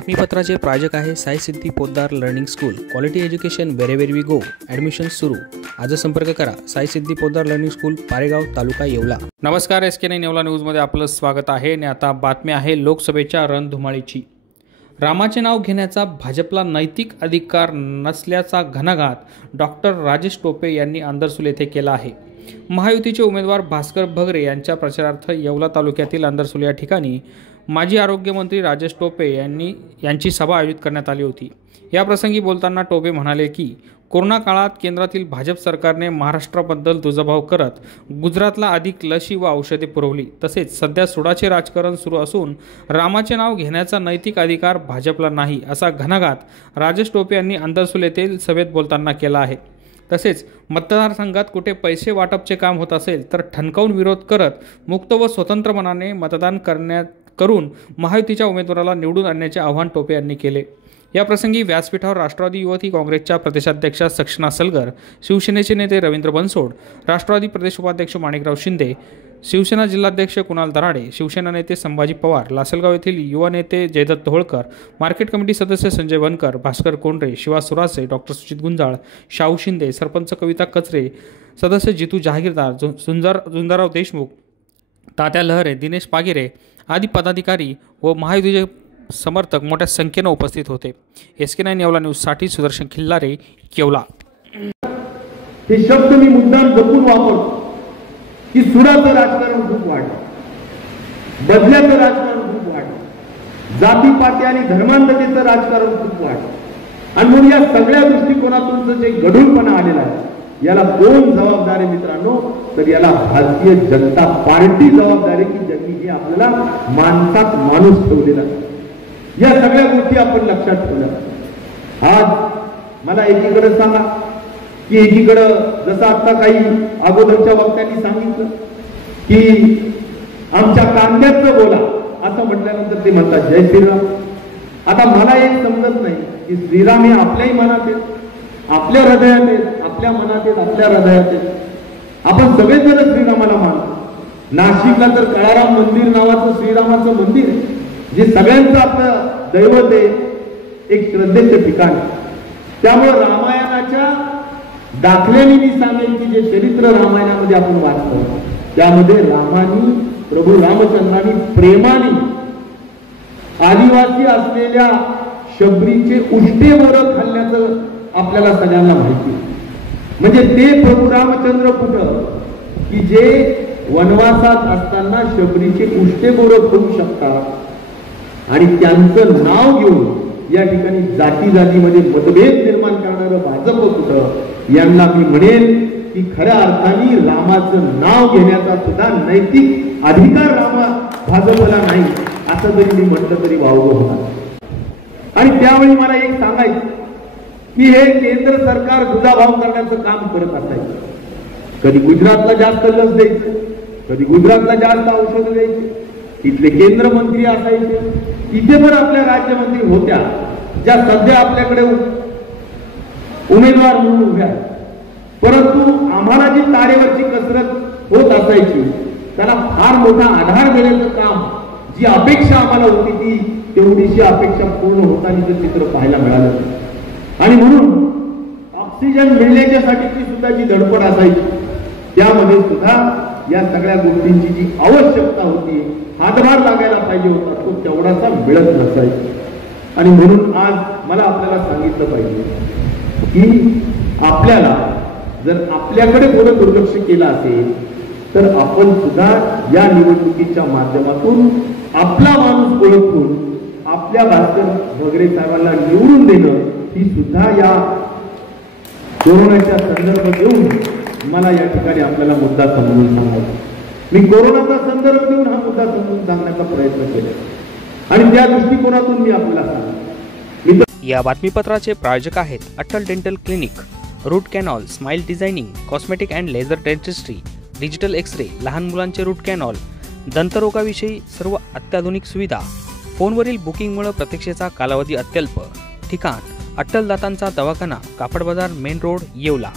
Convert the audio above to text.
बातमीपत्राचे प्रायोजक आहे Sai Siddhi Podar learning school. Quality education wherever we go. Admission सुरू. आज संपर्क करा. Sai Siddhi Podar learning school, Paregaon, taluka Yeola. नमस्कार, SK9 येवला न्यूजमध्ये आपलं स्वागत आहे. आणि आता बातमी आहे लोकसभेच्या रणधुमाळीची. रामाचे नाव घेण्याचा भाजपला नैतिक अधिकार नसल्याचा घणाघात डॉक्टर राजेश टोपे यांनी अंदरसूल येथे केला आहे. महायुतीचे उमेदवार भास्कर भगरे यांच्या प्रचारार्थ येवला तालुक्यातील अंदरसूल या ठिकाणी माजी आरोग्यमंत्री राजेश टोपे यांची सभा आयोजित करण्यात आली होती. या प्रसंगी बोलताना टोपे म्हणाले की कोरोना काळात केंद्रातील भाजप सरकारने महाराष्ट्राबद्दल दुजाभाव करत गुजरातला अधिक लशी व औषधे पुरवली. तसेच सध्या सुडाचे राजकारण सुरू असून रामाचे नाव घेण्याचा नैतिक अधिकार भाजपला नाही, असा घणाघात राजेश टोपे यांनी अंदरसूल येथील सभेत बोलताना केला आहे. तसेच मतदारसंघात कुठे पैसे वाटपचे काम होत असेल तर ठणकावून विरोध करत मुक्त व स्वतंत्र मनाने मतदान करून महायुतीच्या उमेदवाराला निवडून आणण्याचे आवाहन टोपे यांनी केले. या प्रसंगी व्यासपीठावर राष्ट्रवादी युवती काँग्रेसच्या प्रदेशाध्यक्षा सक्षना सलगर, शिवसेनेचे नेते रवींद्र बनसोड, राष्ट्रवादी प्रदेश उपाध्यक्ष माणिकराव शिंदे, शिवसेना जिल्हाध्यक्ष कुणाल दराडे, शिवसेना नेते संभाजी पवार, लासलगाव येथील युवा नेते जयदत्त होळकर, मार्केट कमिटी सदस्य संजय वनकर, भास्कर कोंडरे, शिवा सुरासे, डॉक्टर सुजित गुंजाळ, शाहू शिंदे, सरपंच कविता कचरे, सदस्य जितू जहागीरदार, झुंजाराव देशमुख, तात्या लहरे, दिनेश पागिरे आदी पदाधिकारी व महायुतीचे समर्थक मोठ्या संख्येने उपस्थित होते. SK9 येवला न्यूजसाठी सुदर्शन खिल्लारे, येवला. हे शब्द मी मुद्दाम जपून वापरतो की सुडाचं राजकारण खूप वाढलं, बदल्याचं राजकारण खूप वाढलं, जातीपाती आणि धर्मांधतेचं राजकारण खूप वाढलं. आणि म्हणून या सगळ्या दृष्टिकोनातून जे गढूळपणा आलेला आहे याला कोण जबाबदार आहे मित्रांनो? तर याला भारतीय जनता पार्टी जबाबदार आहे की ज्यांनी आपल्याला माणसात माणूस ठेवलेला. या सगळ्या गोष्टी आपण लक्षात ठेवल्या. आज मला एकीकडे सांगा की एकीकडं जसं आता काही अगोदरच्या वक्त्यांनी सांगितलं की आमच्या कांद्याचं बोला असं म्हटल्यानंतर ते म्हणतात जय श्रीराम. आता मला एक समजत नाही की श्रीराम हे आपल्याही मनात आहेत, आपल्या हृदयात आहेत, आपल्या मनात आहेत, आपल्या हृदयात आहेत. आपण सगळेच जण श्रीरामाला मानतो. नाशिकला तर काळाराम मंदिर नावाचं श्रीरामाचं मंदिर आहे जे सगळ्यांचं आपलं दैवत आहे, एक श्रद्धेचं ठिकाण. त्यामुळे रामायणाच्या दाखल्याने मी सांगेन की जे चरित्र रामायणामध्ये आपण वाचतो त्यामध्ये रामानी, प्रभू रामचंद्रांनी प्रेमाने आदिवासी असलेल्या शबरीचे उष्टे बोरं खाल्ल्याचं आपल्याला सगळ्यांना माहिती. म्हणजे ते प्रभू रामचंद्र कुठं की जे वनवासात असताना शबरीचे उष्टे बोरं खाऊ शकतात आणि त्यांचं नाव घेऊन या ठिकाणी जाती जातीमध्ये मतभेद निर्माण करणारं भाजप कुठं. यांना मी म्हणेन की खऱ्या अर्थाने रामाचं नाव घेण्याचा सुद्धा नैतिक अधिकार भाजपला नाही असं जरी मी म्हटलं तरी वावगं होणार. आणि त्यावेळी मला एक सांगायचं की हे केंद्र सरकार दुजाभाव करण्याचं काम करत असायचं. कधी गुजरातला जास्त लस द्यायचं, कधी गुजरातला जास्त औषधं द्यायची. तिथले केंद्र मंत्री असायचे, तिथे पण आपल्या राज्यमंत्री होत्या ज्या सध्या आपल्याकडे उमेदवार म्हणून उभ्या. परंतु आम्हाला जी तारेवरची कसरत होत असायची त्याला फार मोठा आधार देण्याचं काम, जी अपेक्षा आम्हाला होती ती तेवढीशी अपेक्षा पूर्ण होताना चित्र पाहायला मिळालं. आणि म्हणून ऑक्सिजन मिळण्याच्यासाठीची सुद्धा जी धडपड असायची त्यामध्ये सुद्धा या सगळ्या गोष्टींची जी आवश्यकता होती, हातभार लागायला पाहिजे होता, तो तेवढासा मिळत नसायचा. आणि म्हणून आज मला आपल्याला सांगितलं पाहिजे की आपल्याला जर आपल्याकडे थोडं दुर्लक्ष केलं असेल तर आपण सुद्धा या निवडणुकीच्या माध्यमातून आपला माणूस ओळखून आपल्या भास्कर भगरे साहेबांना निवडून देणं ही सुद्धा या कोरोनाच्या संदर्भ देऊन मला या ठिकाणी आपल्याला मुद्दा समजून सांगायचा. मी कोरोनाचा संदर्भ देऊन हा मुद्दा समजून सांगण्याचा प्रयत्न केला आणि त्या दृष्टिकोनातून मी आपल्याला सांगितलं. या बातमीपत्राचे प्रायोजक आहेत Atal dental clinic, root canal, smile designing, cosmetic and laser dentistry, digital X ray, लहान मुलांचे रूट कॅनॉल, दंतरोगाविषयी सर्व अत्याधुनिक सुविधा. फोनवरील बुकिंगमुळे प्रतीक्षेचा कालावधी अत्यल्प. ठिकाण अट्टल दातांचा दवाखाना, कापड बाजार, मेन रोड, येवला.